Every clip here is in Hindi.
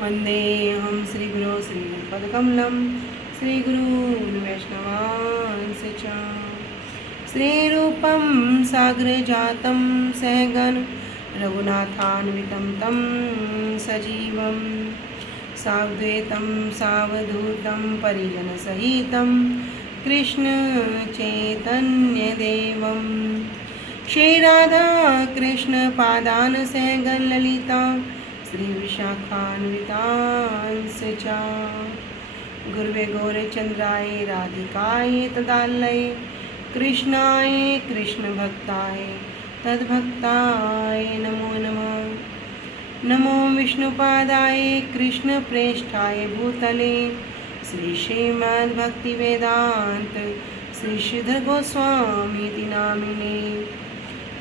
वन्देऽहं श्रीगुरो श्रीपदकमलं श्रीगुरून् वैष्णवांश्च च। श्रीरूपं साग्रजातं सहगण रघुनाथान्वितं तं सजीवं साद्वैतं सावधूतं परिजनसहितं कृष्णचैतन्यदेवं श्रीराधा कृष्णपादान् सहगण ललिता श्रीविशाखान्वितांश्च च। गुरुवे गौरचन्द्राय राधिकाय तदालये कृष्णाय कृष्णभक्ताय तद्भक्ताय नमो नमः। नमो विष्णुपादाय कृष्णप्रेष्ठाय भूतले श्री श्रीमद्भक्तिवेदान्त श्री श्रीधर गोस्वामीति नामिने।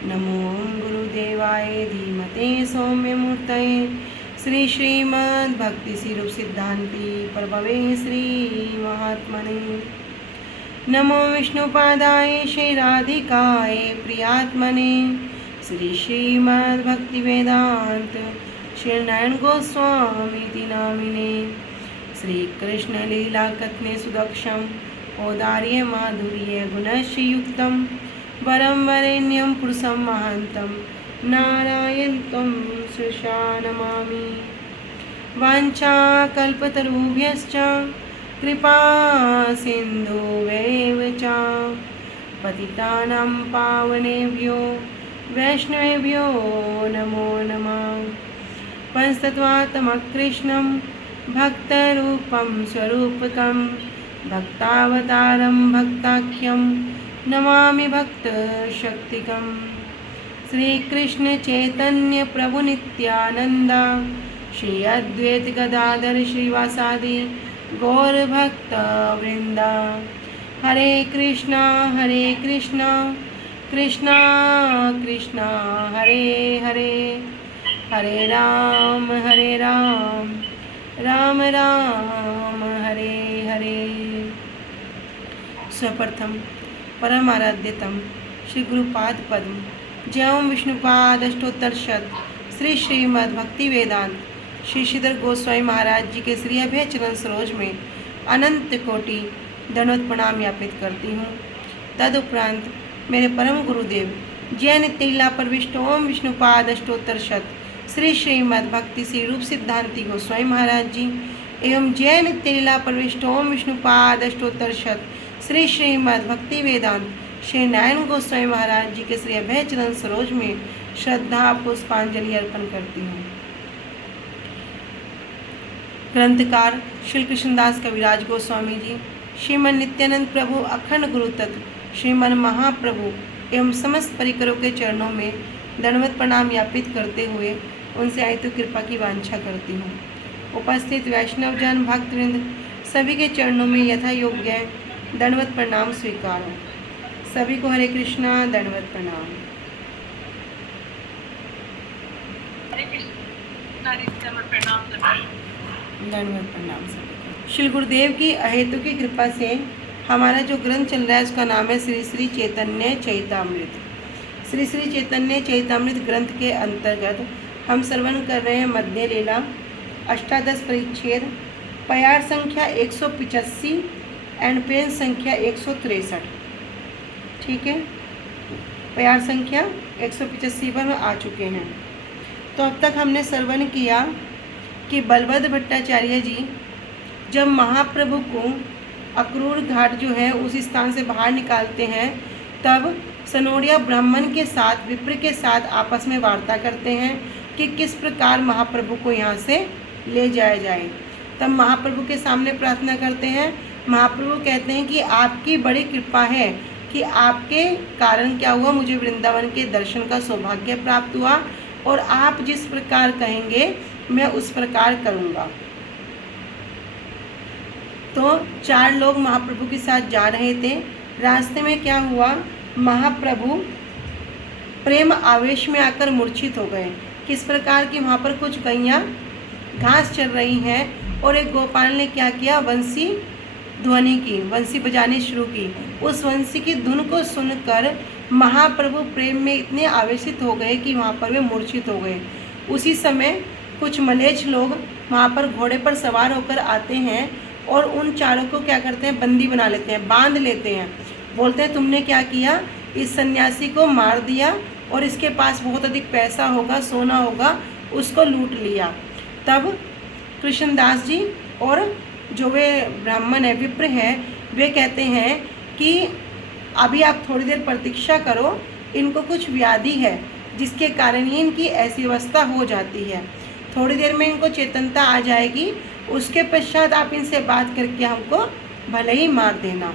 नमो गुरुदेवाय धीमते सौम्यमूर्तये श्री श्रीमद्भक्तिसिरूप सिद्धान्ति प्रभवे श्री महात्मने। नमो विष्णुपादाय श्री राधिकाय प्रियात्मने श्री श्रीमद्भक्तिवेदान्त श्री नारायण गोस्वामीति नामिने। श्री कृष्ण लीला कथने सुदक्षम औदार्य माधुर्य गुणश्रीयुक्तं वरं वरेण्यं पुरुषं महान्तं नारायणं सुषा नमामि। वाञ्छाकल्पतरुभ्यश्च कृपा सिन्धुभ्येव च पतितानां पावनेभ्यो वैष्णवेभ्यो नमो नमः। पंचतत्त्वात्मकृष्णं भक्तरूपं स्वरूपकं भक्तावतारं भक्ताख्यं नमामि भक्तशक्तिकं। श्रीकृष्ण चैतन्य प्रभु नित्यानंदा श्री अद्वैत गदाधर श्रीवासादि गौर भक्त वृंदा। हरे कृष्णा कृष्णा कृष्णा हरे हरे, हरे राम राम राम हरे हरे। सर्वप्रथम परम आराध्यतम श्री गुरुपाद पद्म जयम विष्णुपाद अष्टोत्तरशत श्री श्रीमद् भक्ति वेदांत श्री श्रीधर गोस्वामी महाराज जी के श्री अभय चरण सरोज में अनंत कोटि दंडवत प्रणाम ज्ञापित करती हूँ। तदुपरांत मेरे परम गुरुदेव जय नित्यलीला प्रविष्ट ओम विष्णुपाद अष्टोत्तरशत श्री श्रीमद् भक्ति श्री रूप सिद्धांति गोस्वामी महाराज जी एवं जय नित्यलीला प्रविष्ट ओम विष्णुपाद अष्टोत्तरशत श्री श्रीमद् भक्ति वेदांत श्री नारायण गोस्वामी महाराज जी के श्री अभय चरण सरोज में श्रद्धा पुष्पांजलि अर्पण करती हूँ। ग्रंथकार श्री कृष्णदास कविराज गोस्वामी जी, श्रीमन नित्यानंद प्रभु अखंड गुरु तत्व श्रीमन महाप्रभु एवं समस्त परिकरों के चरणों में दंडवत प्रणाम ज्ञापित करते हुए उनसे आयतु कृपा की वांछा करती हूँ। उपस्थित वैष्णवजन भक्तवृंद सभी के चरणों में यथा योग्य दंडवत प्रणाम स्वीकार हो। सभी को हरे कृष्णा दंडवत प्रणाम। दंडवत प्रणाम सभी को। श्री गुरुदेव की अहेतु की कृपा से हमारा जो ग्रंथ चल रहा है उसका नाम है श्री श्री चैतन्य चैतामृत। श्री श्री चैतन्य चैतामृत ग्रंथ के अंतर्गत हम श्रवण कर रहे हैं मध्य लीला अष्टादश परिच्छेद प्यार संख्या 185 एंड पेन संख्या 163। ठीक है, प्यार संख्या 185 पर आ चुके हैं। तो अब तक हमने श्रवण किया कि बलभद्र भट्टाचार्य जी जब महाप्रभु को अक्रूर घाट जो है उस स्थान से बाहर निकालते हैं तब सनोरिया ब्राह्मण के साथ विप्र के साथ आपस में वार्ता करते हैं कि किस प्रकार महाप्रभु को यहाँ से ले जाया जाए। तब महाप्रभु के सामने प्रार्थना करते हैं। महाप्रभु कहते हैं कि आपकी बड़ी कृपा है कि आपके कारण क्या हुआ, मुझे वृंदावन के दर्शन का सौभाग्य प्राप्त हुआ और आप जिस प्रकार कहेंगे मैं उस प्रकार करूँगा। तो 4 लोग महाप्रभु के साथ जा रहे थे। रास्ते में क्या हुआ, महाप्रभु प्रेम आवेश में आकर मूर्छित हो गए। किस प्रकार की, वहाँ पर कुछ गैयाँ घास चल रही हैं और एक गोपाल ने क्या किया, वंशी ध्वनि की, वंशी बजानी शुरू की। उस वंशी की धुन को सुनकर महाप्रभु प्रेम में इतने आवेशित हो गए कि वहाँ पर वे मूर्छित हो गए। उसी समय कुछ मलेच्छ लोग वहाँ पर घोड़े पर सवार होकर आते हैं और उन चारों को क्या करते हैं, बंदी बना लेते हैं, बांध लेते हैं। बोलते हैं तुमने क्या किया, इस सन्यासी को मार दिया और इसके पास बहुत अधिक पैसा होगा, सोना होगा, उसको लूट लिया। तब कृष्णदास जी और जो वे ब्राह्मण है, विप्र हैं, वे कहते हैं कि अभी आप थोड़ी देर प्रतीक्षा करो, इनको कुछ व्याधि है जिसके कारण ही इनकी ऐसी अवस्था हो जाती है। थोड़ी देर में इनको चेतनता आ जाएगी, उसके पश्चात आप इनसे बात करके हमको भले ही मार देना।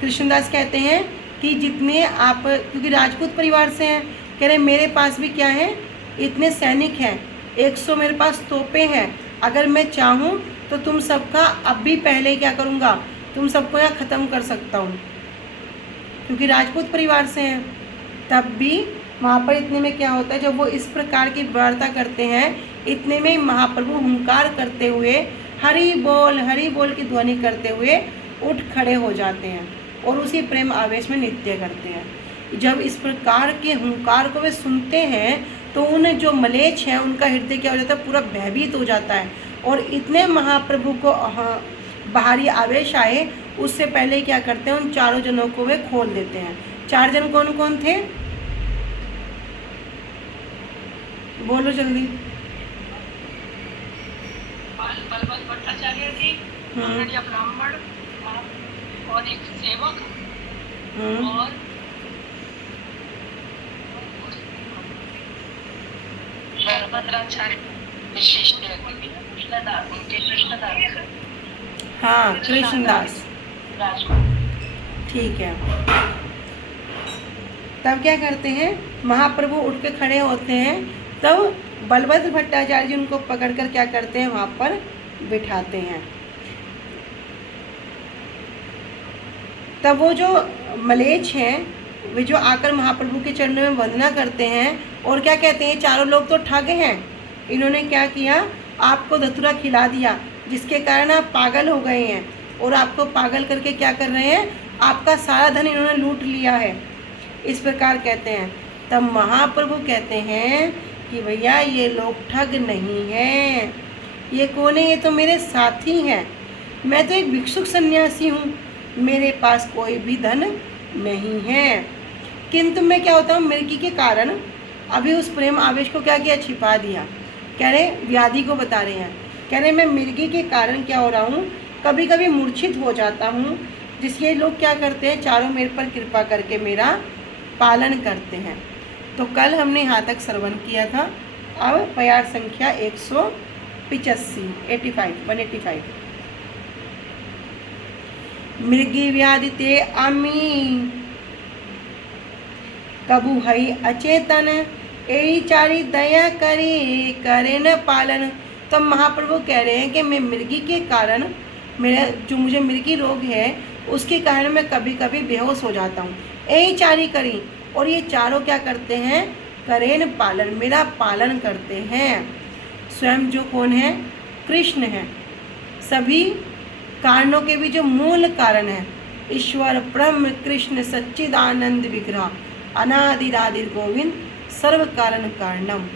कृष्णदास कहते हैं कि जितने आप, क्योंकि राजपूत परिवार से हैं, कह रहे मेरे पास भी क्या है, इतने सैनिक हैं, 100 मेरे पास तोपें हैं, अगर मैं चाहूँ तो तुम सबका अब भी पहले क्या करूँगा, तुम सबको यहाँ ख़त्म कर सकता हूँ, क्योंकि राजपूत परिवार से हैं। तब भी वहाँ पर इतने में क्या होता है, जब वो इस प्रकार की वार्ता करते हैं, इतने में महाप्रभु हुंकार करते हुए हरि बोल की ध्वनि करते हुए उठ खड़े हो जाते हैं और उसी प्रेम आवेश में नृत्य करते हैं। जब इस प्रकार के हुंकार को वे सुनते हैं तो उन जो मलेच्छ हैं उनका हृदय क्या हो जाता है, पूरा भयभीत हो जाता है। और इतने महाप्रभु को बाहरी आवेश आए, उससे पहले क्या करते हैं, उन चारों जनों को वे खोल देते हैं। 4 जन कौन कौन थे, बोलो जल्दी। बलवंत भट्टाचार्य जी, ब्राह्मण और एक सेवक और वीरभद्राचार्य, कृष्णदास। हाँ, कृष्णदास, ठीक है। तब क्या करते हैं, महाप्रभु उठ के खड़े होते हैं, तब बलभद्र भट्टाचार्य जी उनको पकड़कर क्या करते हैं, वहाँ पर बिठाते हैं। तब वो जो मलेच्छ हैं वे जो आकर महाप्रभु के चरणों में वंदना करते हैं और क्या कहते हैं, चारों लोग तो ठग हैं, इन्होंने क्या किया, आपको धतूरा खिला दिया जिसके कारण आप पागल हो गए हैं, और आपको पागल करके क्या कर रहे हैं, आपका सारा धन इन्होंने लूट लिया है, इस प्रकार कहते हैं। तब महाप्रभु कहते हैं कि भैया ये लोग ठग नहीं हैं, ये कौन है, ये तो मेरे साथी हैं, मैं तो एक भिक्षुक सन्यासी हूँ, मेरे पास कोई भी धन नहीं है, किंतु मैं क्या होता हूँ, मिर्गी के कारण अभी उस प्रेम आवेश को क्या किया, छिपा दिया। कह रहे व्याधि को बता रहे हैं, कह रहे मैं मिर्गी के कारण क्या हो रहा हूँ, कभी कभी मूर्छित हो जाता हूँ, जिसके लोग क्या करते हैं, चारों मेरे पर कृपा करके मेरा पालन करते हैं। तो कल हमने यहाँ तक श्रवण किया था। अब प्यार संख्या 185 मृगी व्याधि ते आमी कबू हई अचेतन, एई चारी दया करी करे न पालन। तो महाप्रभु कह रहे हैं कि मैं मृगी के कारण, मेरा जो मुझे मृगी रोग है उसके कारण मैं कभी कभी बेहोश हो जाता हूँ। एई चारी करी, और ये चारों क्या करते हैं, करेन पालन, मेरा पालन करते हैं। स्वयं जो कौन है, कृष्ण है, सभी कारणों के भी जो मूल कारण है, ईश्वर ब्रह्म कृष्ण सच्चिदानंद विग्रह अनादिरादिर गोविंद सर्व कारण कारणम।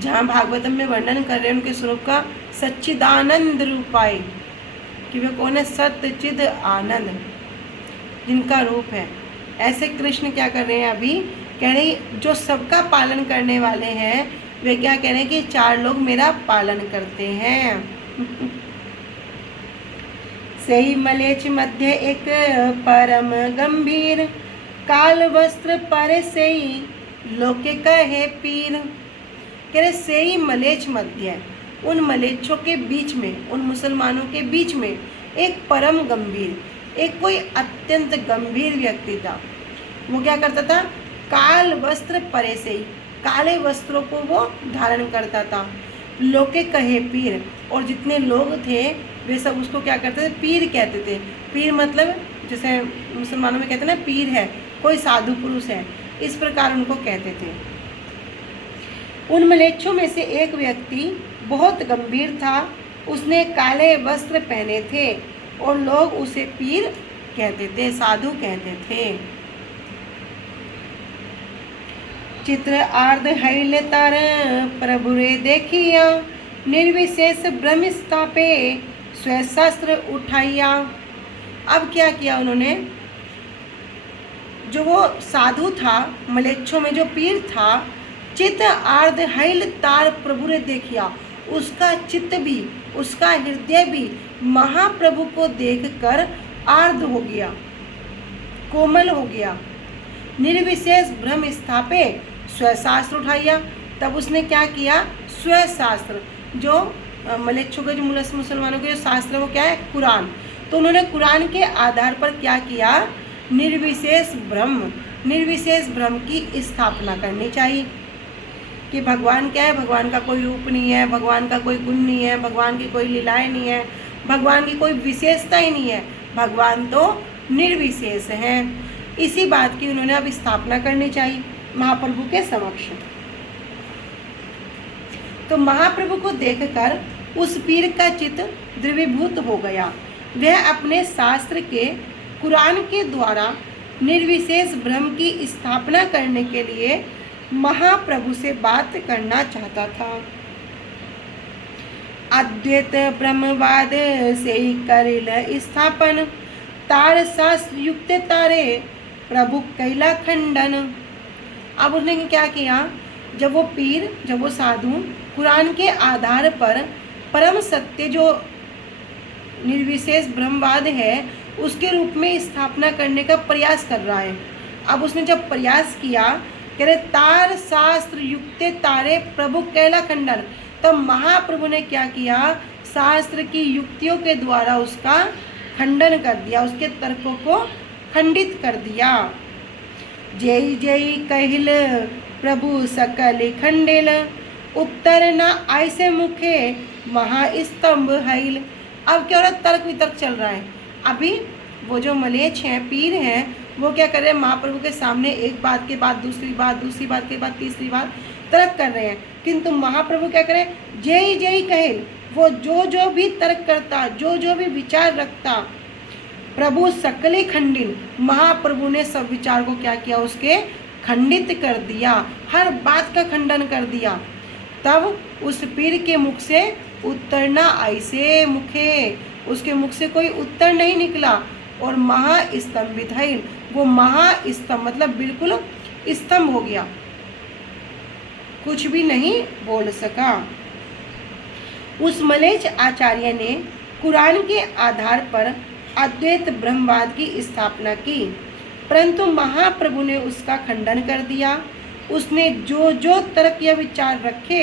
जहाँ भागवतम में वर्णन कर रहे हैं उनके स्वरूप का, सच्चिदानंद रूपाय, कि वे कौन है, सत्य चिद आनंद जिनका रूप है। ऐसे कृष्ण क्या कर रहे हैं, अभी कह रहे जो सबका पालन करने वाले हैं, वे क्या कह रहे हैं कि 4 लोग मेरा पालन करते हैं। सही मलेच्छ मध्य एक परम गंभीर, काल वस्त्र पर सेई लोके कहे पीर। कह रहे सेई मलेच्छ मध्य, उन मलेच्छों के बीच में, उन मुसलमानों के बीच में एक परम गंभीर, एक कोई अत्यंत गंभीर व्यक्ति था। वो क्या करता था, काल वस्त्र परे से, काले वस्त्रों को वो धारण करता था। लोके कहे पीर, और जितने लोग थे वे सब उसको क्या करते थे, पीर कहते थे। पीर मतलब जैसे मुसलमानों में कहते हैं ना, पीर है, कोई साधु पुरुष है, इस प्रकार उनको कहते थे। उन मलेच्छों में से एक व्यक्ति बहुत गंभीर था, उसने काले वस्त्र पहने थे और लोग उसे पीर कहते थे, साधु कहते थे। चित्र आर्ध हैल तार प्रभु रे देखिया, निर्विशेष ब्रह्म स्थापे स्वशास्त्र उठाइया। अब क्या किया उन्होंने, जो वो साधु था, मलेच्छों में जो पीर था, चित्त आर्ध हैल तार प्रभु रे देखिया, उसका चित्त भी, उसका हृदय भी महाप्रभु को देखकर आर्ध हो गया, कोमल हो गया। निर्विशेष ब्रह्म स्थापे स्वशास्त्र उठाइया, तब उसने क्या किया, स्वशास्त्र, जो मलेच्छों के, जो मुसलमानों के जो शास्त्र, वो क्या है, कुरान। तो उन्होंने कुरान के आधार पर क्या किया, निर्विशेष ब्रह्म की स्थापना करनी चाहिए कि भगवान क्या है, भगवान का कोई रूप नहीं है, भगवान का कोई गुण नहीं है, भगवान की कोई लीलाएं नहीं है, भगवान की कोई विशेषता ही नहीं है, भगवान तो निर्विशेष है। इसी बात की उन्होंने अब स्थापना करनी चाहिए महाप्रभु के समक्ष। तो महाप्रभु को देखकर उस पीर का चित्त द्रवीभूत हो गया। वह अपने शास्त्र के, कुरान के द्वारा निर्विशेष ब्रह्म की स्थापना करने के लिए महाप्रभु से बात करना चाहता था। अद्वैत ब्रह्मवाद से ही करेल स्थापन, तार शास्त्र युक्त तारे प्रभु कैला खंडन। अब उसने क्या किया, जब वो पीर, जब वो साधु कुरान के आधार पर परम सत्य जो निर्विशेष ब्रह्मवाद है उसके रूप में स्थापना करने का प्रयास कर रहा है। अब उसने जब प्रयास किया, कह रहे तार शास्त्र युक्त तारे प्रभु कैला खंडन, तब महाप्रभु ने क्या किया, शास्त्र की युक्तियों के द्वारा उसका खंडन कर दिया, उसके तर्कों को खंडित कर दिया। जय जय कहिल प्रभु सकल खंडिल, उत्तर न ऐसे मुखे महास्तंभ हैल। अब क्या हो रहा है, तर्क वितर्क चल रहा है। अभी वो जो मलेच्छ हैं, पीर हैं, वो क्या कर रहे हैं, महाप्रभु के सामने एक बात के बाद दूसरी बात, दूसरी बात के बाद तीसरी बात तर्क कर रहे हैं। किंतु महाप्रभु क्या करें, जय जय कहिल, वो जो भी तर्क करता, जो भी विचार रखता, प्रभु सकले खंडिल, महाप्रभु ने सब विचार को क्या किया, उसके खंडित कर दिया, हर बात का खंडन कर दिया। तब उस पीर के मुख से उत्तर ना ऐसे मुखे, उसके मुख से कोई उत्तर नहीं निकला। और महास्तंभित है, वो महास्तंभ मतलब बिल्कुल स्तंभ हो गया, कुछ भी नहीं बोल सका। उस मलेच्छ आचार्य ने कुरान के आधार पर अद्वैत ब्रह्मवाद की स्थापना की, परंतु महाप्रभु ने उसका खंडन कर दिया। उसने जो तर्क या विचार रखे,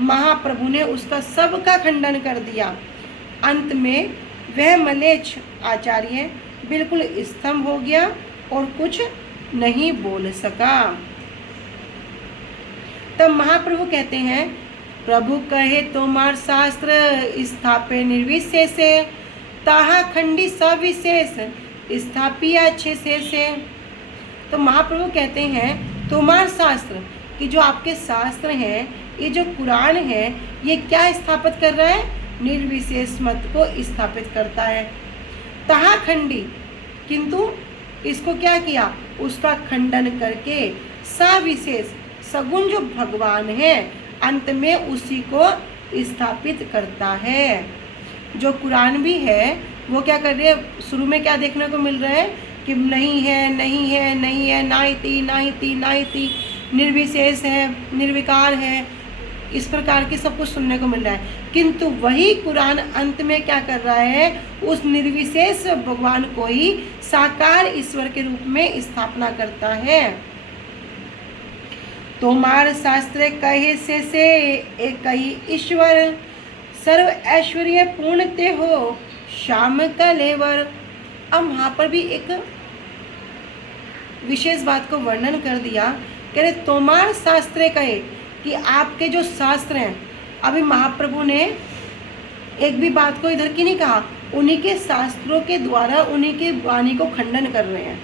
महाप्रभु ने उसका सबका खंडन कर दिया। अंत में वह मलेच्छ आचार्य बिल्कुल स्तंभ हो गया और कुछ नहीं बोल सका। तब महाप्रभु कहते हैं, प्रभु कहे तोमार शास्त्र स्थापे निर्विशेष, ताहा खंडी सविशेष स्थापिया अच्छे से। तो महाप्रभु कहते हैं, तोमार शास्त्र कि जो आपके शास्त्र हैं, ये जो कुरान है, ये क्या स्थापित कर रहा है, निर्विशेष मत को स्थापित करता है। ताहा खंडी, किंतु इसको क्या किया, उसका खंडन करके सविशेष, सगुण जो भगवान है, अंत में उसी को स्थापित करता है। जो कुरान भी है वो क्या कर रही है, शुरू में क्या देखने को मिल रहा है कि नहीं है, नहीं है, नहीं है, नाइति, निर्विशेष है, निर्विकार है, इस प्रकार की सब कुछ सुनने को मिल रहा है। किंतु वही कुरान अंत में क्या कर रहा है, उस निर्विशेष भगवान को ही साकार ईश्वर के रूप में स्थापना करता है। तोमार शास्त्र कहे से एक ही ईश्वर, सर्व ऐश्वर्य पूर्ण ते हो श्याम कलेवर। अब वहाँ पर भी एक विशेष बात को वर्णन कर दिया, कह रहे तोमार शास्त्र कहे कि आपके जो शास्त्र हैं, अभी महाप्रभु ने एक भी बात को इधर की नहीं कहा, उन्हीं के शास्त्रों के द्वारा उन्हीं के वाणी को खंडन कर रहे हैं।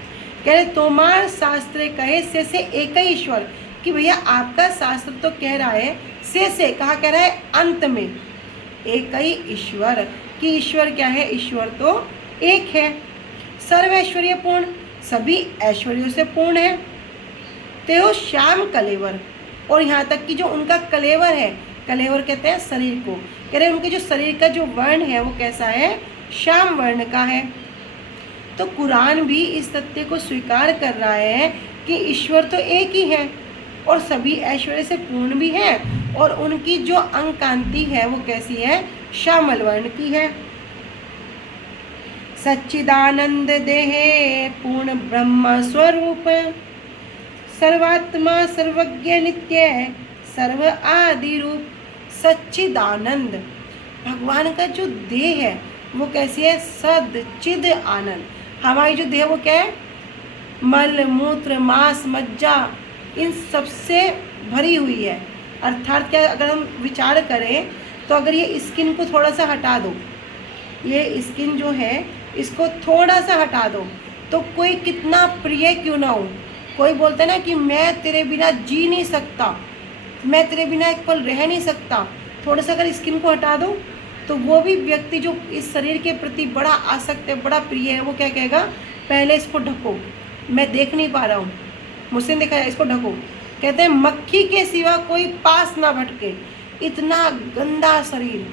कह रहे तोमार शास्त्र कहे से एक ही ईश्वर, कि भैया आपका शास्त्र तो कह रहा है से कहा, कह रहा है अंत में एक ही ईश्वर, कि ईश्वर क्या है, ईश्वर तो एक है, सर्व ऐश्वर्य पूर्ण, सभी ऐश्वर्यों से पूर्ण है। त्यो श्याम कलेवर, और यहाँ तक कि जो उनका कलेवर है, कलेवर कहते हैं शरीर को, कह रहे उनके जो शरीर का जो वर्ण है वो कैसा है, श्याम वर्ण का है। तो कुरान भी इस तथ्य को स्वीकार कर रहा है कि ईश्वर तो एक ही है और सभी ऐश्वर्य से पूर्ण भी है, और उनकी जो अंग कांति है वो कैसी है, श्यामल वर्ण की है। सच्चिदानंद देहे पूर्ण ब्रह्म स्वरूप, सर्वात्मा सर्वज्ञ नित्य सर्व आदि रूप। सच्चिदानंद, भगवान का जो देह है वो कैसी है, सद चिद आनंद। हमारी जो देह वो क्या है, मल मूत्र मांस मज्जा इन सबसे भरी हुई है। अर्थात क्या, अगर हम विचार करें तो अगर ये स्किन को थोड़ा सा हटा दो, ये स्किन जो है इसको थोड़ा सा हटा दो, तो कोई कितना प्रिय क्यों ना हो, कोई बोलता है ना कि मैं तेरे बिना जी नहीं सकता, मैं तेरे बिना एक पल रह नहीं सकता, थोड़ा सा अगर स्किन को हटा दो तो वो भी व्यक्ति जो इस शरीर के प्रति बड़ा आसक्त है, बड़ा प्रिय है, वो क्या कहेगा, पहले इसको ढको, मैं देख नहीं पा रहा हूँ, मुझसे देखा है, इसको ढको। कहते हैं मक्खी के सिवा कोई पास ना भटके, इतना गंदा शरीर,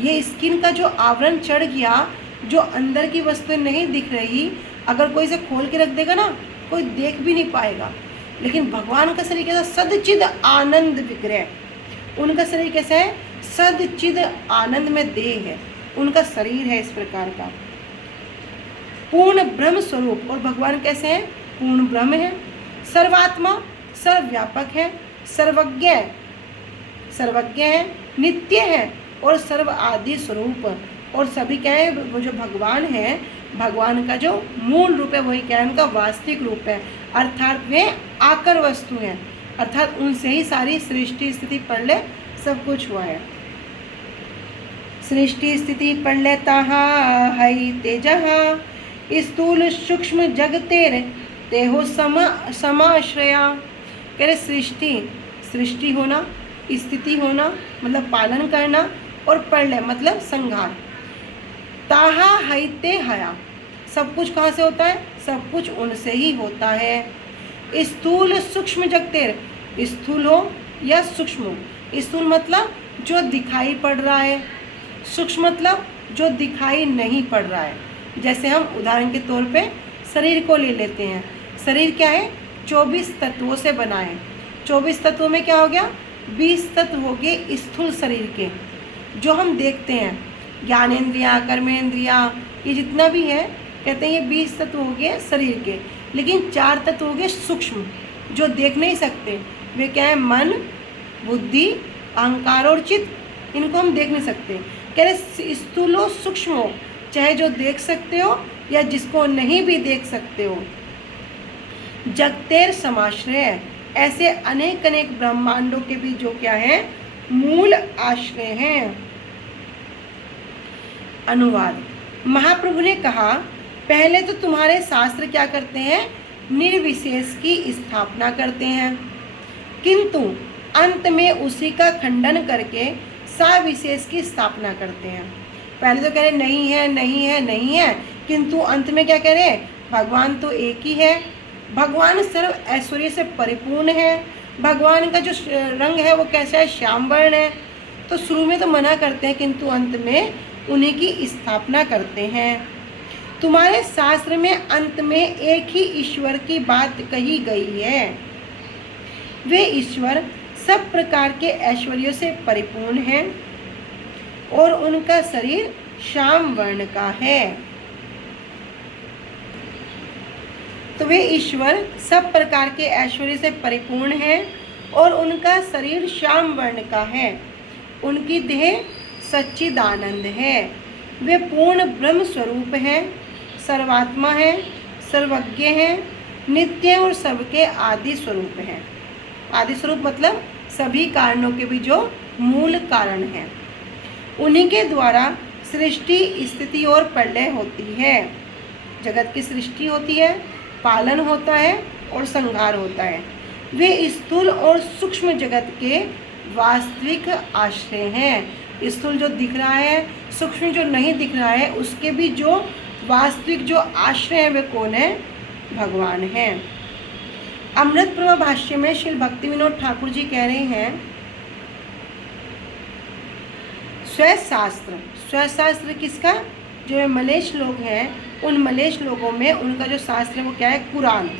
ये स्किन का जो आवरण चढ़ गया, जो अंदर की वस्तुएं नहीं दिख रही, अगर कोई इसे खोल के रख देगा ना कोई देख भी नहीं पाएगा। लेकिन भगवान का शरीर कैसा, सदचिद आनंद विग्रह, उनका शरीर कैसा है, सदचिद आनंद में देह है, उनका शरीर है इस प्रकार का। पूर्ण ब्रह्म स्वरूप, और भगवान कैसे हैं, पूर्ण ब्रह्म है। सर्वात्मा, सर्वव्यापक है, सर्वज्ञ, सर्वज्ञ है, नित्य है और सर्व आदि स्वरूप। और सभी क्या है, वो जो भगवान है, भगवान का जो मूल रूप है वही क्या है, उनका वास्तविक रूप है, अर्थात वे आकर वस्तु हैं, अर्थात उनसे ही सारी सृष्टि स्थिति प्रलय सब कुछ हुआ है। सृष्टि स्थिति प्रलय ताहा हई तेजहा, स्थूल सूक्ष्म जगतेर तेहो समाश्रया। कह रहे सृष्टि होना, स्थिति होना मतलब पालन करना, और प्रलय मतलब संहार। ताहा हईते हया, सब कुछ कहाँ से होता है, सब कुछ उनसे ही होता है। स्थूल सूक्ष्म जगतेर, स्थूल हो या सूक्ष्म हो, स्थूल मतलब जो दिखाई पड़ रहा है, सूक्ष्म मतलब जो दिखाई नहीं पड़ रहा है। जैसे हम उदाहरण के तौर पे शरीर को ले लेते हैं, शरीर क्या है, 24 तत्वों से बना है। 24 तत्वों में क्या हो गया, 20 तत्व हो गए स्थूल शरीर के, जो हम देखते हैं, ज्ञानेंद्रियाँ कर्मेंद्रियाँ ये जितना भी है, कहते हैं ये 20 तत्व हो गए शरीर के। लेकिन 4 तत्व हो गए सूक्ष्म, जो देख नहीं सकते, वे क्या है, मन बुद्धि अहंकार और चित्त, इनको हम देख नहीं सकते। कह रहे स्थूलो सूक्ष्म हो, चाहे जो देख सकते हो या जिसको नहीं भी देख सकते हो। जगतेर समाश्रय, ऐसे अनेक अनेक ब्रह्मांडों के भी जो क्या है, मूल आश्रय हैं। अनुवाद। महाप्रभु ने कहा, पहले तो तुम्हारे शास्त्र क्या करते हैं, निर्विशेष की स्थापना करते हैं, किंतु अंत में उसी का खंडन करके सविशेष की स्थापना करते हैं। पहले तो कह रहे नहीं है नहीं है नहीं है, किंतु अंत में क्या कह रहे, भगवान तो एक ही है, भगवान सर्व ऐश्वर्य से परिपूर्ण है, भगवान का जो रंग है वो कैसा है, श्याम वर्ण है। तो शुरू में तो मना करते हैं, किंतु अंत में उन्हीं की स्थापना करते हैं। तुम्हारे शास्त्र में अंत में एक ही ईश्वर की बात कही गई है, वे ईश्वर सब प्रकार के ऐश्वर्यों से परिपूर्ण हैं और उनका शरीर श्याम वर्ण का है। तो वे ईश्वर सब प्रकार के ऐश्वर्य से परिपूर्ण हैं और उनका शरीर श्याम वर्ण का है। उनकी देह सच्चिदानंद है, वे पूर्ण ब्रह्म स्वरूप हैं, सर्वात्मा हैं, सर्वज्ञ हैं, नित्य और सबके आदि स्वरूप हैं। आदि स्वरूप मतलब सभी कारणों के भी जो मूल कारण हैं। उन्हीं के द्वारा सृष्टि स्थिति और प्रलय होती है। जगत की सृष्टि होती है, पालन होता है और संहार होता है। वे स्थूल और सूक्ष्म जगत के वास्तविक आश्रय हैं। स्थूल जो दिख रहा है, सूक्ष्म जो नहीं दिख रहा है, उसके भी जो वास्तविक जो आश्रय है वे कौन है, भगवान हैं। अमृत प्रभा भाष्य में श्री भक्ति विनोद ठाकुर जी कह रहे हैं, स्वशास्त्र किसका? जो मलेश लोग हैं, उन मलेश लोगों में उनका जो शास्त्र है वो क्या है? कुरान।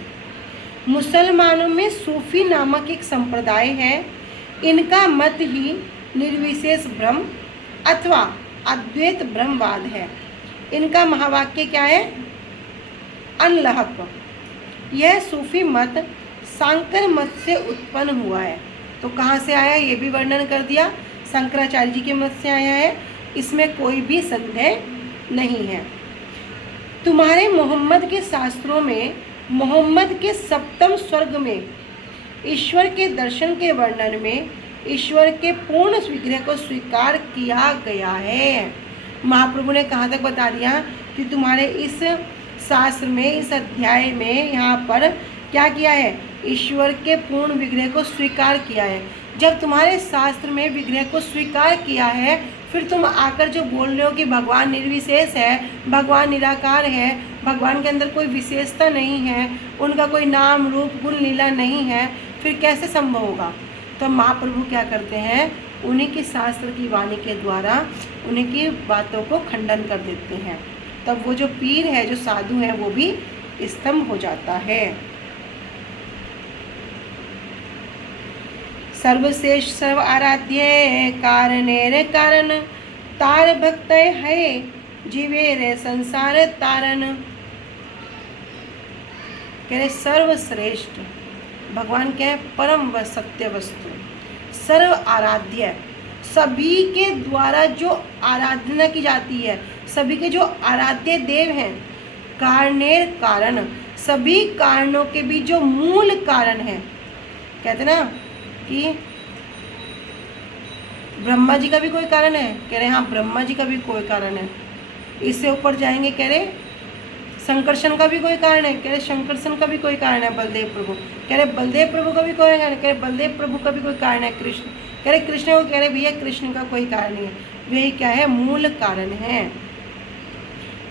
मुसलमानों में सूफी नामक एक संप्रदाय है, इनका मत ही निर्विशेष ब्रह्म अथवा अद्वैत ब्रह्मवाद है। इनका महावाक्य क्या है? अनलहक। यह सूफी मत सांकर मत से उत्पन्न हुआ है। तो कहाँ से आया ये भी वर्णन कर दिया, शंकराचार्य जी के मत से आया है, इसमें कोई भी संदेह नहीं है। तुम्हारे मोहम्मद के शास्त्रों में मोहम्मद के सप्तम स्वर्ग में ईश्वर के दर्शन के वर्णन में ईश्वर के पूर्ण विग्रह को स्वीकार किया गया है। महाप्रभु ने कहाँ तक बता दिया कि तुम्हारे इस शास्त्र में, इस अध्याय में यहाँ पर क्या किया है? ईश्वर के पूर्ण विग्रह को स्वीकार किया है। जब तुम्हारे शास्त्र में विग्रह को स्वीकार किया है, फिर तुम आकर जो बोल रहे हो कि भगवान निर्विशेष है, भगवान निराकार है, भगवान के अंदर कोई विशेषता नहीं है, उनका कोई नाम रूप गुण लीला नहीं है, फिर कैसे संभव होगा? तो महाप्रभु क्या करते हैं? उन्हीं की शास्त्र की वाणी के द्वारा उन्हीं की बातों को खंडन कर देते हैं। तब वो जो पीर है, जो साधु है, वो भी स्तंभ हो जाता है। सर्वश्रेष्ठ सर्व आराध्य कारणेर कारण तार भक्त है जीवे रे संसार तारण। कह रहे सर्वश्रेष्ठ भगवान क्या है? परम व सत्य वस्तु, सर्व आराध्य, सभी के द्वारा जो आराधना की जाती है, सभी के जो आराध्य देव हैं। कारणेर कारण, सभी कारणों के भी जो मूल कारण है। कहते ना कि ब्रह्मा जी का भी कोई कारण है, कह रहे हाँ ब्रह्मा जी का भी कोई कारण है। इससे ऊपर जाएंगे, कह रहे संकर्षण का भी कोई कारण है, कह रहे संकर्षण का भी कोई कारण है बलदेव प्रभु, कह रहे बलदेव प्रभु का भी कोई कारण है, कह रहे बलदेव प्रभु का भी कोई कारण है कृष्ण, कह रहे कृष्ण को, कह रहे भैया कृष्ण का कोई कारण नहीं है, वही क्या है? मूल कारण है।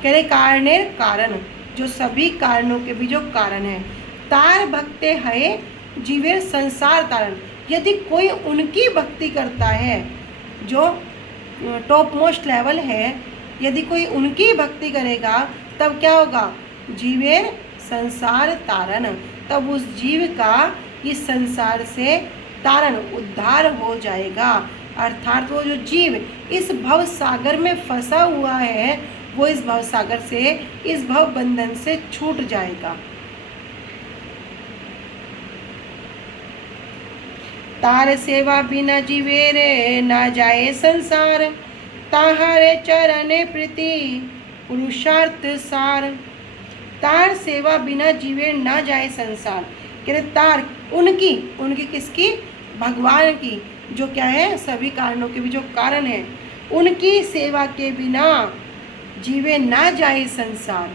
कह रहे कारणेर कारण, जो सभी कारणों के भी जो कारण है। तार भक्ते है जीवेर संसार तारण, यदि कोई उनकी भक्ति करता है, जो टॉप मोस्ट लेवल है, यदि कोई उनकी भक्ति करेगा तब क्या होगा? जीवेर संसार तारण, तब उस जीव का इस संसार से तारण उद्धार हो जाएगा। अर्थात वो जो जीव इस भव सागर में फंसा हुआ है, वो इस भव सागर से, इस भव बंधन से छूट जाएगा। तार सेवा बिना जीवेरे ना जाए संसार, ताहारे चरणे प्रीति पुरुषार्थ सार। तार सेवा बिना जीवे ना जाए संसार, कह रहे तार उनकी किसकी? भगवान की, जो क्या है? सभी कारणों के भी जो कारण है, उनकी सेवा के बिना जीवे ना जाए संसार।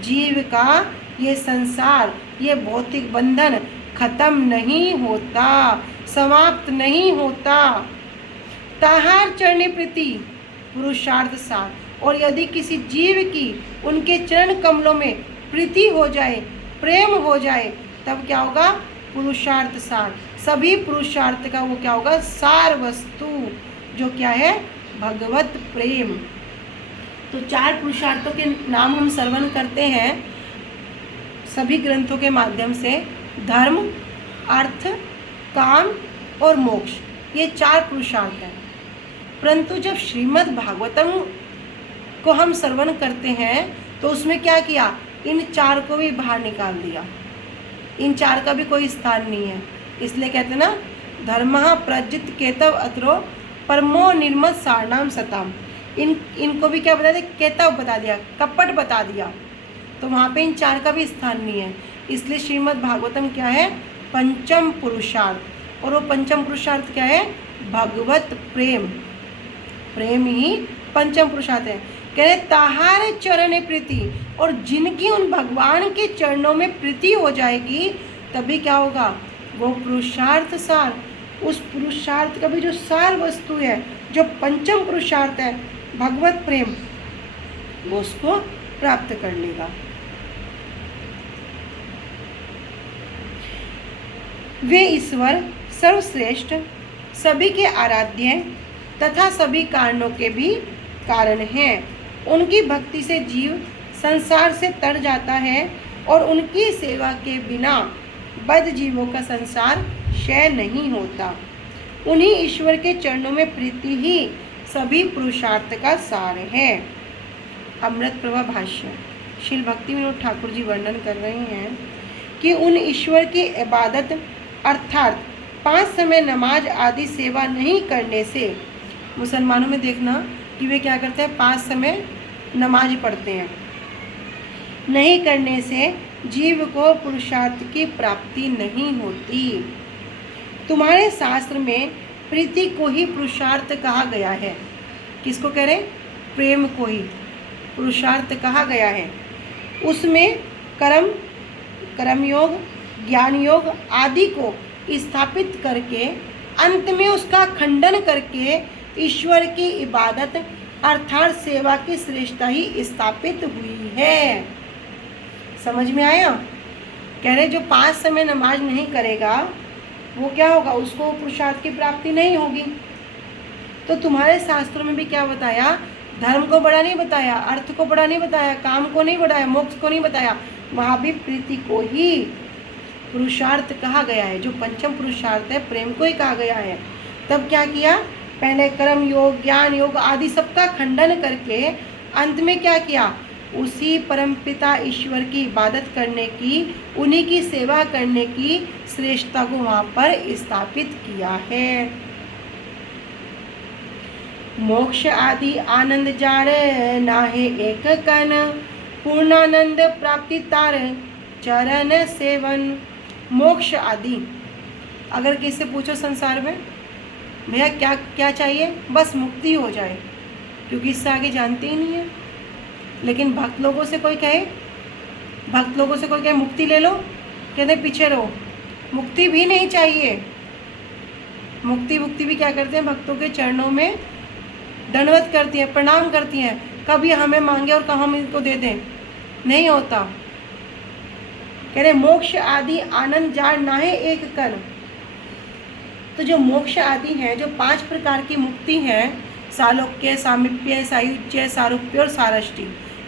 जीव का ये संसार, ये भौतिक बंधन खत्म नहीं होता, समाप्त नहीं होता। ताहार चरणे प्रीति पुरुषार्थ सार, और यदि किसी जीव की उनके चरण कमलों में प्रीति हो जाए, प्रेम हो जाए, तब क्या होगा? पुरुषार्थ सार, सभी पुरुषार्थ का वो क्या होगा? सार वस्तु, जो क्या है? भगवत प्रेम। तो 4 पुरुषार्थों के नाम हम श्रवण करते हैं सभी ग्रंथों के माध्यम से। धर्म, अर्थ, काम और मोक्ष, ये 4 पुरुषार्थ हैं। परंतु जब श्रीमद् भागवतम को हम श्रवण करते हैं तो उसमें क्या किया? इन 4 को भी बाहर निकाल दिया। इन 4 का भी कोई स्थान नहीं है। इसलिए कहते हैं ना, धर्मः प्रज्जित केतव अत्रो परमो निर्मत सारनाम सताम। इनको भी क्या बता दिया? केतव बता दिया, कपट बता दिया। तो वहाँ पे इन 4 का भी स्थान नहीं है। इसलिए श्रीमद् भागवतम क्या है? पंचम पुरुषार्थ। और वो पंचम पुरुषार्थ क्या है? भगवत प्रेम। प्रेम ही पंचम पुरुषार्थ है। कह रहे ताहारे चरण प्रीति, और जिनकी उन भगवान के चरणों में प्रीति हो जाएगी तभी क्या होगा? वो पुरुषार्थ सार, उस पुरुषार्थ का भी जो सार वस्तु है, जो पंचम पुरुषार्थ है भगवत प्रेम, वो उसको प्राप्त कर लेगा। वे ईश्वर सर्वश्रेष्ठ, सभी के आराध्य तथा सभी कारणों के भी कारण हैं। उनकी भक्ति से जीव संसार से तर जाता है और उनकी सेवा के बिना बद्ध जीवों का संसार क्षय नहीं होता। उन्हीं ईश्वर के चरणों में प्रीति ही सभी पुरुषार्थ का सार है। अमृत प्रभा भाष्य। श्रील भक्ति विनोद ठाकुर जी वर्णन कर रहे हैं कि उन ईश्वर की इबादत अर्थात 5 समय नमाज आदि सेवा नहीं करने से, मुसलमानों में देखना कि वे क्या करते हैं, 5 समय नमाज पढ़ते हैं, नहीं करने से जीव को पुरुषार्थ की प्राप्ति नहीं होती। तुम्हारे शास्त्र में प्रीति को ही पुरुषार्थ कहा गया है। किसको कह रहे हैं? प्रेम को ही पुरुषार्थ कहा गया है। उसमें कर्म योग, ज्ञान योग आदि को स्थापित करके अंत में उसका खंडन करके ईश्वर की इबादत अर्थात सेवा की श्रेष्ठता ही स्थापित हुई है। समझ में आया? कह रहे जो 5 समय नमाज नहीं करेगा वो क्या होगा, उसको पुरुषार्थ की प्राप्ति नहीं होगी। तो तुम्हारे शास्त्रों में भी क्या बताया, धर्म को बड़ा नहीं बताया, अर्थ को बड़ा नहीं बताया, काम को नहीं बढ़ाया, मोक्ष को नहीं बताया, वहाँ भी प्रीति को ही पुरुषार्थ कहा गया है। जो पंचम पुरुषार्थ है प्रेम को ही कहा गया है। तब क्या किया, पहले कर्म योग, ज्ञान योग आदि सबका खंडन करके अंत में क्या किया, उसी परमपिता ईश्वर की इबादत करने की, उन्हीं की सेवा करने की श्रेष्ठता को वहाँ पर स्थापित किया है। मोक्ष आदि आनंद जार नाहे एक कन, पूर्णानंद प्राप्ति तार चरण सेवन। मोक्ष आदि, अगर किसी से पूछो संसार में भैया क्या क्या चाहिए, बस मुक्ति हो जाए, क्योंकि इससे आगे जानते ही नहीं है। लेकिन भक्त लोगों से कोई कहे मुक्ति ले लो, कहते पीछे रहो, मुक्ति भी नहीं चाहिए। मुक्ति भी क्या करते हैं, भक्तों के चरणों में दंडवत करती हैं, प्रणाम करती हैं, कभी हमें मांगे और कब हम इनको दे दें, नहीं होता। कह रहे मोक्ष आदि आनंद जार नाहे एक कर। तो जो मोक्ष आदि हैं, जो 5 प्रकार की मुक्ति हैं, सालोक्य, सामीप्य, सायुज्य, सारूप्य और सारष्टि,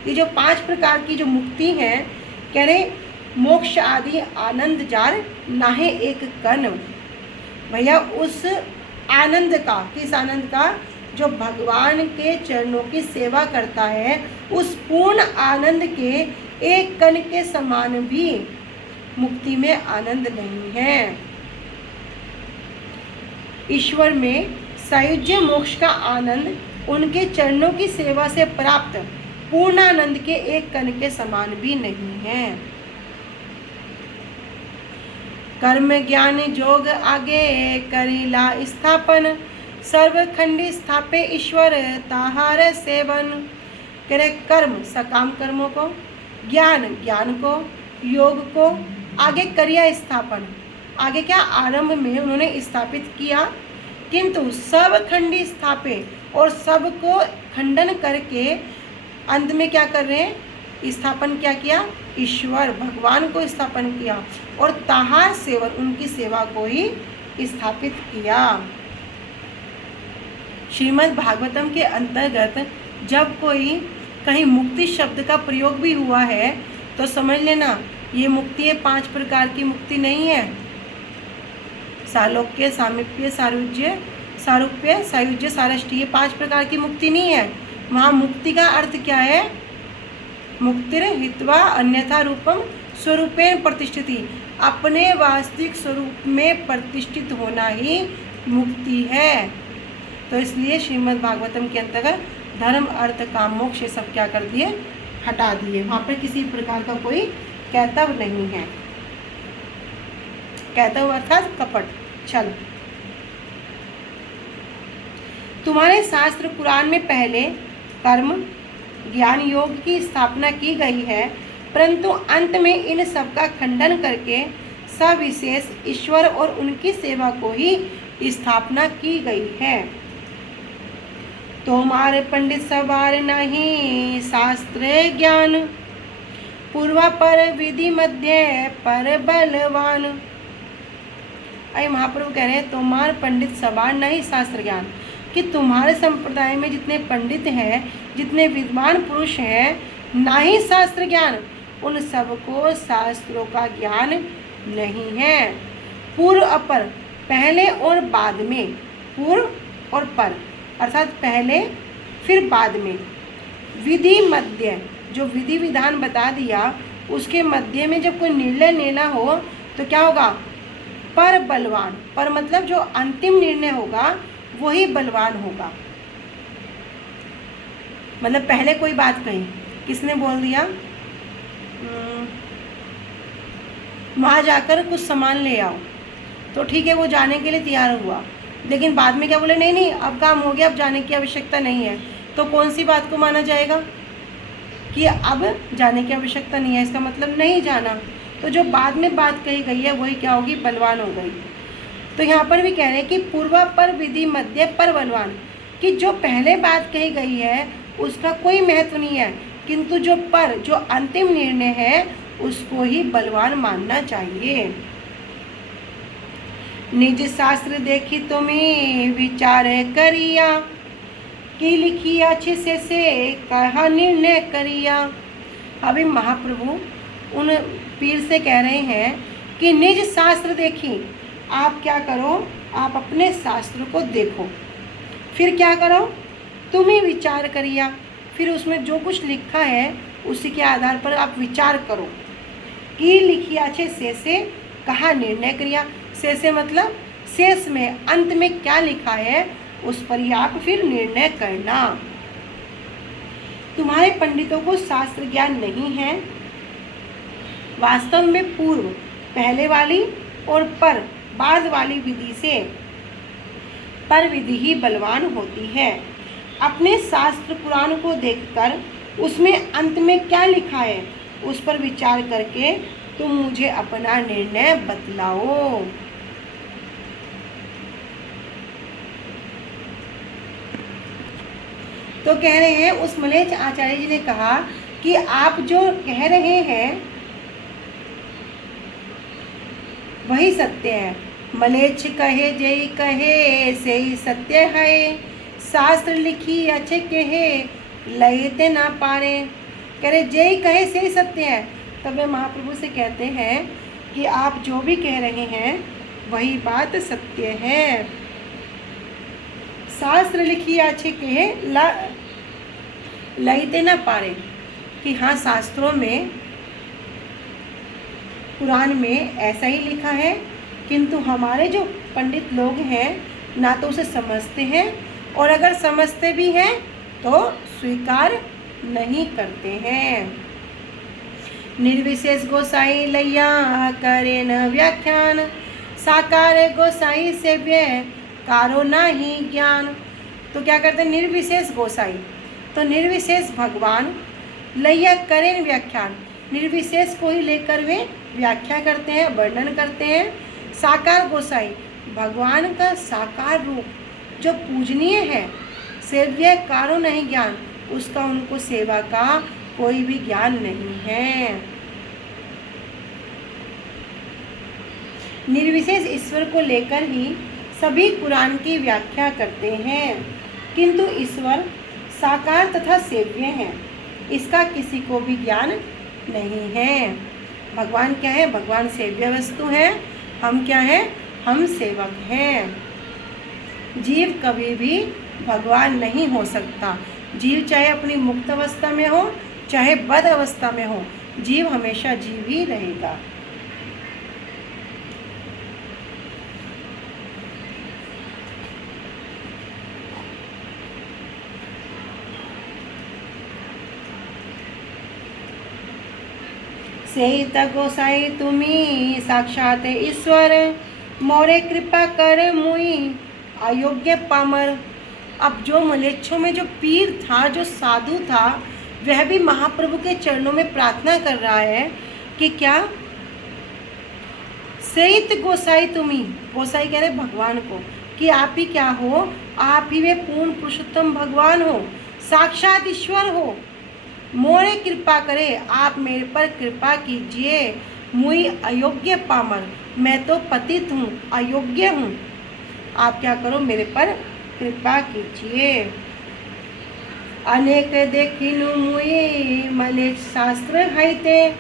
ये जो 5 प्रकार की जो मुक्ति हैं, कह रहे मोक्ष आदि आनंद जार नाहे एक कन। भैया उस आनंद का, किस आनंद का, जो भगवान के चरणों की सेवा करता है, उस पूर्ण आनंद के एक कण के समान भी मुक्ति में आनंद नहीं है। ईश्वर में सायुज्य मोक्ष का आनंद उनके चरणों की सेवा से प्राप्त पूर्णानंद के एक कण के समान भी नहीं है। कर्म ज्ञान जोग आगे करीला स्थापन, सर्वखंडी स्थापे ईश्वर ताहार सेवन। करे कर्म सकाम कर्मों को, ज्ञान को, योग को आगे करिया स्थापन, आगे क्या आरंभ में उन्होंने स्थापित किया, किंतु सब खंडी स्थापे और सबको खंडन करके अंत में क्या कर रहे हैं, स्थापन क्या किया, ईश्वर भगवान को स्थापन किया और ताहार सेवन उनकी सेवा को ही स्थापित किया। श्रीमद् भागवतम के अंतर्गत जब कोई कहीं मुक्ति शब्द का प्रयोग भी हुआ है तो समझ लेना ये मुक्ति है 5 प्रकार की मुक्ति नहीं है। सालोक्य, सामीप्य, सारूप्य, सायुज्य, सारष्टि, ये 5 प्रकार की मुक्ति नहीं है। वहाँ मुक्ति का अर्थ क्या है, मुक्तिर हित्वा अन्यथा रूपम स्वरूपेण प्रतिष्ठिति, अपने वास्तविक स्वरूप में प्रतिष्ठित होना ही मुक्ति है। तो इसलिए श्रीमद् भागवतम के अंतर्गत धर्म अर्थ काम मोक्ष ये सब क्या कर दिए, हटा दिए। वहाँ पर किसी प्रकार का कोई कैतव नहीं है। कैतव अर्थात कपट, छल। तुम्हारे शास्त्र पुराण में पहले कर्म ज्ञान योग की स्थापना की गई है, परंतु अंत में इन सब का खंडन करके सविशेष ईश्वर और उनकी सेवा को ही स्थापना की गई है। तोमार पंडित सवार नहीं शास्त्र ज्ञान, पूर्वा पर विधि मध्य पर बलवान। अरे महाप्रभु कह रहे हैं तुम्हार पंडित सवार नहीं शास्त्र ज्ञान, कि तुम्हारे संप्रदाय में जितने पंडित हैं, जितने विद्वान पुरुष हैं, ना ही शास्त्र ज्ञान, उन सबको शास्त्रों का ज्ञान नहीं है। पूर्व अपर, पहले और बाद में, पूर्व और पर अर्थात पहले फिर बाद में, विधि मध्य, जो विधि विधान बता दिया उसके मध्य में जब कोई निर्णय लेना हो तो क्या होगा, पर बलवान, पर मतलब जो अंतिम निर्णय होगा वही बलवान होगा। मतलब पहले कोई बात कही, किसने बोल दिया वहाँ जाकर कुछ सामान ले आओ, तो ठीक है वो जाने के लिए तैयार हुआ, लेकिन बाद में क्या बोले, नहीं नहीं अब काम हो गया, अब जाने की आवश्यकता नहीं है, तो कौन सी बात को माना जाएगा कि अब जाने की आवश्यकता नहीं है, इसका मतलब नहीं जाना। तो जो बाद में बात कही गई है वही क्या होगी, बलवान हो गई। तो यहाँ पर भी कह रहे हैं कि पूर्वा पर विधि मध्य पर बलवान, कि जो पहले बात कही गई है उसका कोई महत्व नहीं है, किंतु जो पर, जो अंतिम निर्णय है उसको ही बलवान मानना चाहिए। निज शास्त्र देखी तुम्हें विचार करिया, की लिखी अच्छे से कहा निर्णय करिया। अभी महाप्रभु उन पीर से कह रहे हैं कि निज शास्त्र देखी, आप क्या करो, आप अपने शास्त्र को देखो, फिर क्या करो, तुम ही विचार करिया, फिर उसमें जो कुछ लिखा है उसी के आधार पर आप विचार करो। की लिखिया छे से कहा निर्णय करिया, से मतलब शेष में, अंत में क्या लिखा है उस पर ही आप फिर निर्णय करना। तुम्हारे पंडितों को शास्त्र ज्ञान नहीं है। वास्तव में पूर्व, पहले वाली, और पर, बाद वाली विधि से पर विधि ही बलवान होती है। अपने शास्त्र पुराण को देखकर उसमें अंत में क्या लिखा है उस पर विचार करके तुम मुझे अपना निर्णय बतलाओ। तो कह रहे हैं, उस मलेच्छ आचार्य जी ने कहा कि आप जो कह रहे हैं वही सत्य है। मलेच्छ कहे जय कहे से ही सत्य है, शास्त्र लिखी अच्छे कहे लयते ना पारे। कह रहे जय कहे से ही सत्य है। तब वे महाप्रभु से कहते हैं कि आप जो भी कह रहे हैं वही बात सत्य है। शास्त्र लिखी अच्छे कहे लयते ना पारे, कि हाँ शास्त्रों में, पुराण में ऐसा ही लिखा है, किंतु हमारे जो पंडित लोग हैं ना तो उसे समझते हैं, और अगर समझते भी हैं तो स्वीकार नहीं करते हैं। निर्विशेष गोसाई लैया करे न व्याख्यान, साकार गोसाई सेव्य कारो ना ही ज्ञान। तो क्या करते हैं, निर्विशेष गोसाई, तो निर्विशेष भगवान लैया करें व्याख्यान, निर्विशेष को ही लेकर वे व्याख्या करते हैं, वर्णन करते हैं। साकार गोसाई, भगवान का साकार रूप जो पूजनीय है, सेव्य कारो नहीं ज्ञान, उसका उनको सेवा का कोई भी ज्ञान नहीं है। निर्विशेष ईश्वर को लेकर ही सभी कुरान की व्याख्या करते हैं, किंतु ईश्वर साकार तथा सेव्य हैं, इसका किसी को भी ज्ञान नहीं है। भगवान क्या है, भगवान सेव्य वस्तु है, हम क्या है, हम सेवक हैं। जीव कभी भी भगवान नहीं हो सकता। जीव चाहे अपनी मुक्त अवस्था में हो चाहे बद्ध अवस्था में हो, जीव हमेशा जीव ही रहेगा। सेहित गोसाई तुम्ही साक्षात ईश्वर, मोरे कृपा कर मुई अयोग्य पामर। अब जो मलेच्छों में जो पीर था, जो साधु था, वह भी महाप्रभु के चरणों में प्रार्थना कर रहा है कि क्या, सेहित गोसाई तुम्ही, गोसाई कह रहे भगवान को, कि आप ही क्या हो, आप ही वे पूर्ण पुरुषोत्तम भगवान हो, साक्षात ईश्वर हो। मोरे कृपा करे, आप मेरे पर कृपा कीजिए। मुई अयोग्य पामर, मैं तो पतित हूँ, अयोग्य हूँ। आप क्या करो, मेरे पर कृपा कीजिए। अनेक देखिनु मुई मलेच्छ शास्त्र हईते,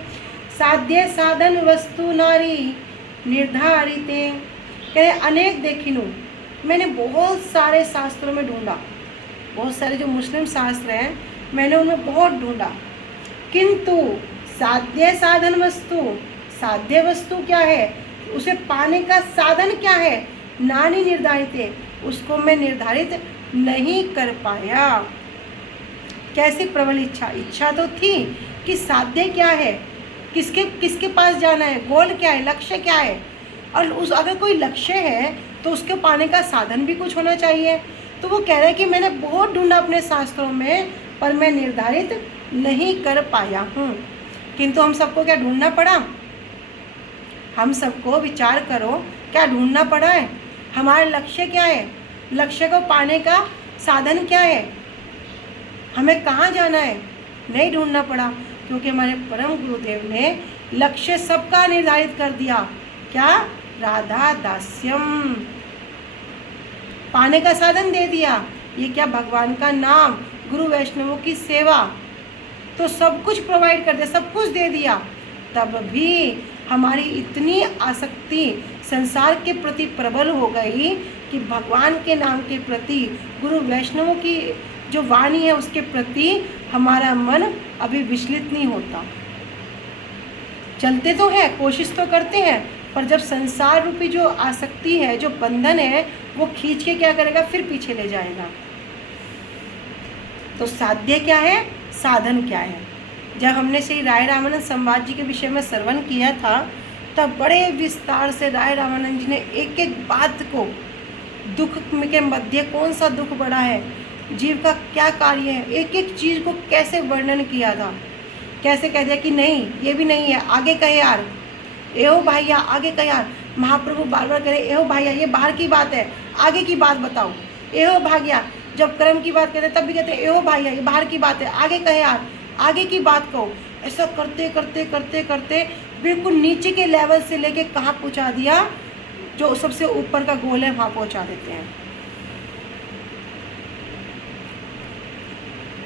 साध्य साधन वस्तु नारी निर्धारिते। कहे अनेक देखिनु, मैंने बहुत सारे शास्त्रों में ढूंढा, बहुत सारे जो मुस्लिम शास्त्र हैं मैंने उनमें बहुत ढूंढा, किंतु साध्य साधन वस्तु, साध्य वस्तु क्या है, उसे पाने का साधन क्या है, नानी निर्धारित है, उसको मैं निर्धारित नहीं कर पाया। कैसी प्रबल इच्छा, इच्छा तो थी कि साध्य क्या है, किसके किसके पास जाना है, गोल क्या है, लक्ष्य क्या है, और उस अगर कोई लक्ष्य है तो उसके पाने का साधन भी कुछ होना चाहिए। तो वो कह रहा है कि मैंने बहुत ढूंढा अपने शास्त्रों में, पर मैं निर्धारित नहीं कर पाया हूँ। किंतु हम सबको क्या ढूंढना पड़ा, हम सबको विचार करो क्या ढूंढना पड़ा है, हमारा लक्ष्य क्या है, लक्ष्य को पाने का साधन क्या है, हमें कहाँ जाना है, नहीं ढूंढना पड़ा, क्योंकि हमारे परम गुरुदेव ने लक्ष्य सबका निर्धारित कर दिया। क्या, राधा दास्यम, पाने का साधन दे दिया। ये क्या, भगवान का नाम, गुरु वैष्णवों की सेवा, तो सब कुछ प्रोवाइड कर दिया, सब कुछ दे दिया। तब भी हमारी इतनी आसक्ति संसार के प्रति प्रबल हो गई कि भगवान के नाम के प्रति, गुरु वैष्णवों की जो वाणी है उसके प्रति हमारा मन अभी विचलित नहीं होता। चलते तो है, कोशिश तो करते हैं, पर जब संसार रूपी जो आसक्ति है, जो बंधन है, वो खींच के क्या करेगा, फिर पीछे ले जाएगा। तो साध्य क्या है, साधन क्या है। जब हमने श्री राय रामानंद संवाद जी के विषय में श्रवण किया था, तब बड़े विस्तार से राय रामानंद जी ने एक एक बात को, दुख के मध्य कौन सा दुख बड़ा है, जीव का क्या कार्य है, एक एक चीज़ को कैसे वर्णन किया था। कैसे कह दिया कि नहीं, ये भी नहीं है, आगे कहे यार, एहो भैया आगे कहे यार। महाप्रभु बार बार करे, एहो भैया ये बाहर की बात है, आगे की बात बताओ। एहो भाग्या, जब कर्म की बात कहते तब भी कहते एहो भैया ये बाहर की बात है, आगे कहे यार, आगे की बात कहो। ऐसा करते करते करते करते बिल्कुल नीचे के लेवल से लेके कहाँ पहुँचा दिया, जो सबसे ऊपर का गोल है वहाँ पहुँचा देते हैं।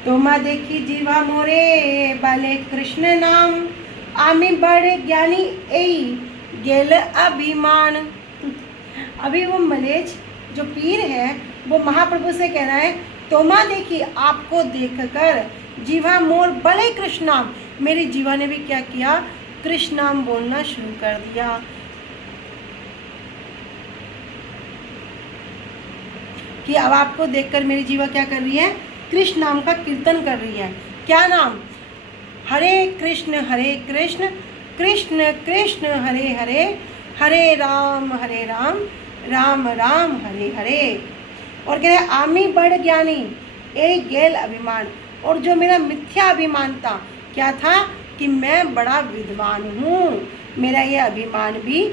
तोमा देखी जीवा मोरे बाले कृष्ण नाम, आमी बड़े ज्ञानी एई गेल अभिमान। अभी वो मलेच्छ जो पीर है वो महाप्रभु से कह रहा है, तोमा देखी, आपको देखकर जीवा मोर बड़े कृष्ण नाम, मेरी जीवा ने भी क्या किया, कृष्ण नाम बोलना शुरू कर दिया। कि अब आपको देखकर मेरी जीवा क्या कर रही है, कृष्ण नाम का कीर्तन कर रही है। क्या नाम, हरे कृष्ण कृष्ण कृष्ण हरे हरे, हरे राम राम राम हरे हरे। और कह रहे आमी बड़ ज्ञानी ए गेल अभिमान, और जो मेरा मिथ्या अभिमान था, क्या था कि मैं बड़ा विद्वान हूँ, मेरा ये अभिमान भी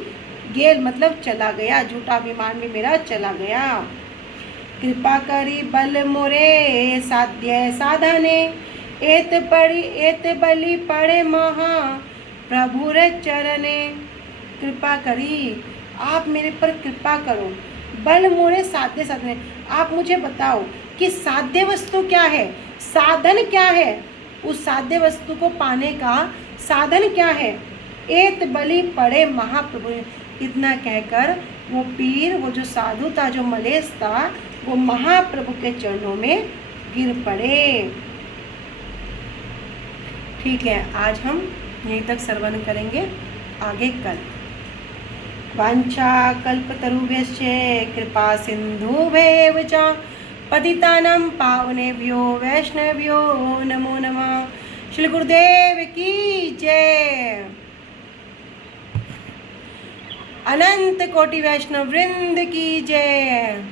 गेल मतलब चला गया, झूठा अभिमान भी मेरा चला गया। कृपा करी बल मोरे साध्य साधने, एत बलि पड़े महा प्रभु रे चरणे। कृपा करी, आप मेरे पर कृपा करो, बल मोरे साध्य साधने, आप मुझे बताओ कि साध्य वस्तु क्या है, साधन क्या है, उस साध्य वस्तु को पाने का साधन क्या है। एत बलि पड़े महाप्रभु, इतना कहकर वो पीर, वो जो साधु था, जो मलेच्छ था, वो महाप्रभु के चरणों में गिर पड़े। ठीक है, आज हम यहीं तक श्रवण करेंगे, आगे कल। वांछा कल्पतरुभ्यश्च कृपा सिन्धुभ्येव च पतितानां पावनेभ्यो वैष्णवेभ्यो नमो नमः। श्री गुरुदेव की जय। अनंत कोटि वैष्णव वृंद की जय।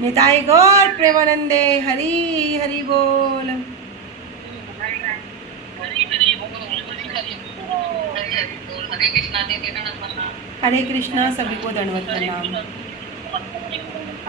निताई गौर प्रेमानंदे, हरि हरि बोल। हरे कृष्णा, सभी को दंडवत प्रणाम।